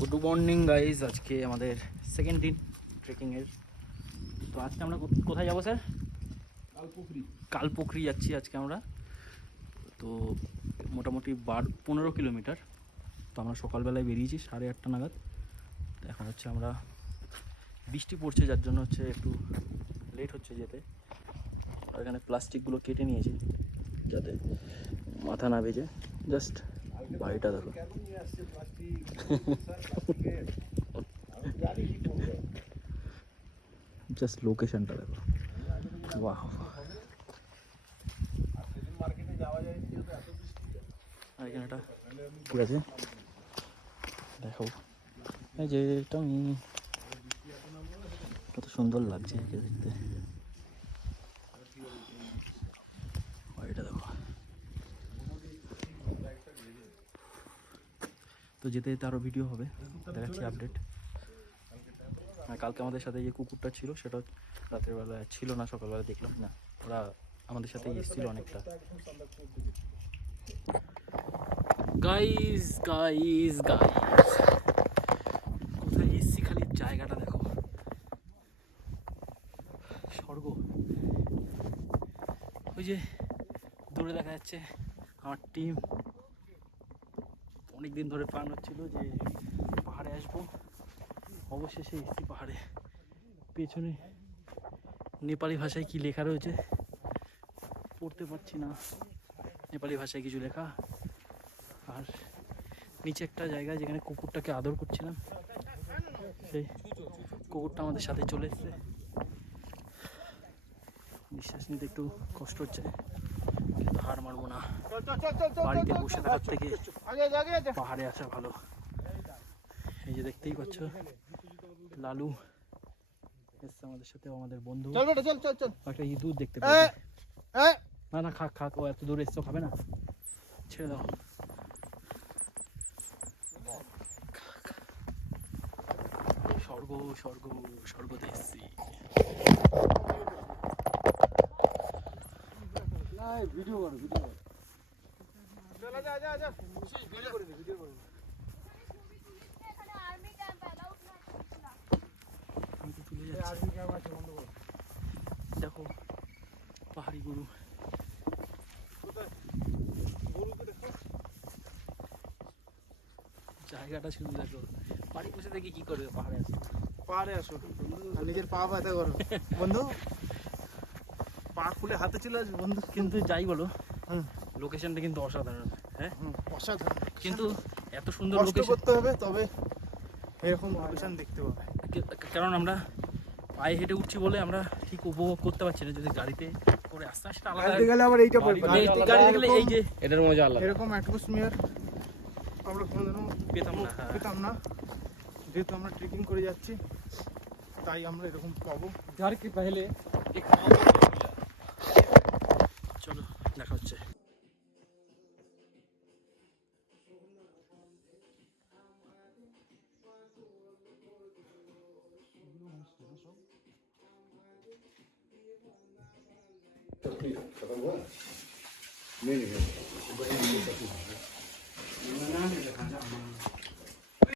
Good morning guys আজকে আমাদের second দিন ট্রেকিংয়ের তো আজকে আমরা কোথায় যাব স্যার কালপুকুরি। কালপুকুরি যাচ্ছি আজকে আমরা। তো মোটামুটি বার পনেরো কিলোমিটার। তো আমরা সকালবেলায় বেরিয়েছি সাড়ে আটটা নাগাদ। এখন হচ্ছে আমরা বৃষ্টি পড়ছে যার জন্য হচ্ছে একটু লেট হচ্ছে যেতে। এখানে প্লাস্টিকগুলো কেটে নিয়েছি যাতে মাথা না ভেজে। জাস্ট বাড়িটা দেখো জাস্ট লোকেশনটা দেখো বাহ আর এখানে একটা দেখাবো এই যে এটা আমি কত সুন্দর লাগছে দেখতে আর এটা দেখো তো যেতে যেতে আরও ভিডিও হবে। দেখাচ্ছি আপডেট আর কালকে আমাদের সাথে যে কুকুরটা ছিল, সেটা রাতের বেলা ছিল না, সকালবেলা দেখলাম না। ওরা আমাদের সাথে এসেছিল অনেকটা। গাইস গাইস কোথায় এসছি খালি জায়গাটা দেখো। স্বর্গ। ওই যে দূরে দেখা যাচ্ছে আমার টিম অনেক দিন ধরে প্ল্যান হচ্ছিল যে পাহাড়ে আসব। অবশেষে এসছি পাহাড়ে। পেছনে নেপালি ভাষায় কি লেখা রয়েছে? পড়তে পারছি না। নেপালি ভাষায় কিছু লেখা। আর নিচে একটা জায়গা যেখানে কুকুরটাকে আদর করছিলাম। সেই কুকুরটা আমাদের সাথে চলে এসছে। বিশ্বাস নিতে একটু কষ্ট হচ্ছে। হার মারবো না। বাড়িতে বসে থাকার থেকে পাহাড়ে আসা ভালো। এই যে দেখতেই পাচ্ছ লালু এসছে আমাদের সাথে আমাদের বন্ধু। একটা ইঁদুর দেখতে না না খাক খাক ও এত দূর এসছো খাবে না। ছেড়ে দাও। স্বর্গ স্বর্গ স্বর্গতে এসছি। নাই ভিডিও করো ভিডিও করো। চল যা যা যা ভিডিও করে দে ভিডিও করে দে। আর্মি ক্যাম্প অ্যালাউড না আমি তো চলে যাচ্ছি আর্মি ক্যাম্প আছে বন্ধ করো দেখো পাহাড়ি গরু। দেখো জায়গাটা শুধু দেখো। বাড়ি বসে থেকে কি করবে পাহাড়ে আসে? পাহাড়ে আসো। নিজের পা ব্যথা করো। বন্ধু পা খুলে হাতে চলে আসবে বন্ধু। কিন্তু যাই বলো লোকেশনটা কিন্তু অসাধারণ হ্যাঁ? অসাধারণ। কিন্তু এত সুন্দর লোকেশন করতে হবে তবে এরকম লোকেশন দেখতে পাবে। কারণ আমরা পায়ে হেঁটে উঠছি বলে আমরা ঠিক উপভোগ করতে পারছি না যদি গাড়িতে করে আস্তে আস্তে আলাদা গেলে আবার এইটা পড়বে। গাড়িতে গেলে এই যে এটার মজা আলাদা। এরকম অ্যাটমসফিয়ার আমরা কোনোদিনও পেতাম না। পেতাম না। যেহেতু আমরা ট্রেকিং করে যাচ্ছি তাই আমরা এরকম পাবো। যার কি পাইলে Хорошо. Ini nih. Sebenarnya ini. Gimana?